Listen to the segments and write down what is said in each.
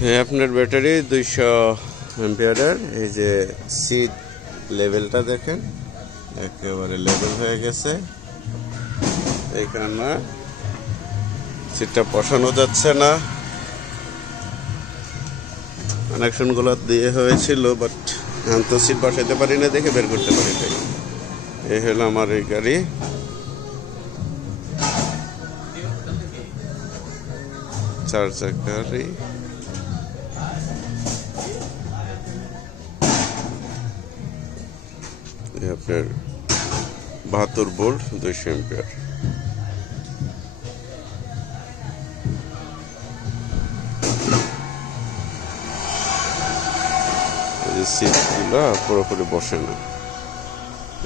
আপনার ব্যাটারি 200 অ্যাম্পিয়ারের। এই যে সিট লেভেলটা দেখেন, একেবারে লেভেল হয়ে গেছে। এখানে সিটটা বসানো যাচ্ছে না, কানেকশনগুলো দিয়ে হয়েছিল, বাট এখন তো সিট বসাইতে পারি না দেখে বের করতে পারি নাই। এই হলো আমার এই গাড়ি। চার চাকারি, আপনার 72 ভোল্ট 200 অ্যাম্পিয়ার। এই যে সিটগুলো পুরোপুরি বসে না,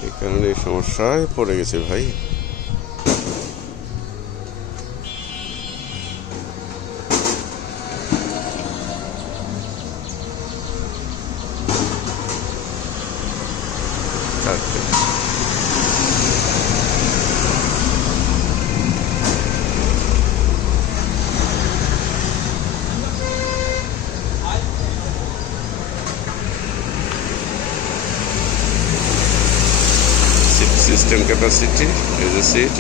এই কারণে এই সমস্যায় পড়ে গেছে ভাই। সিস্টেম ক্যাপাসিটি, এই যে সিট,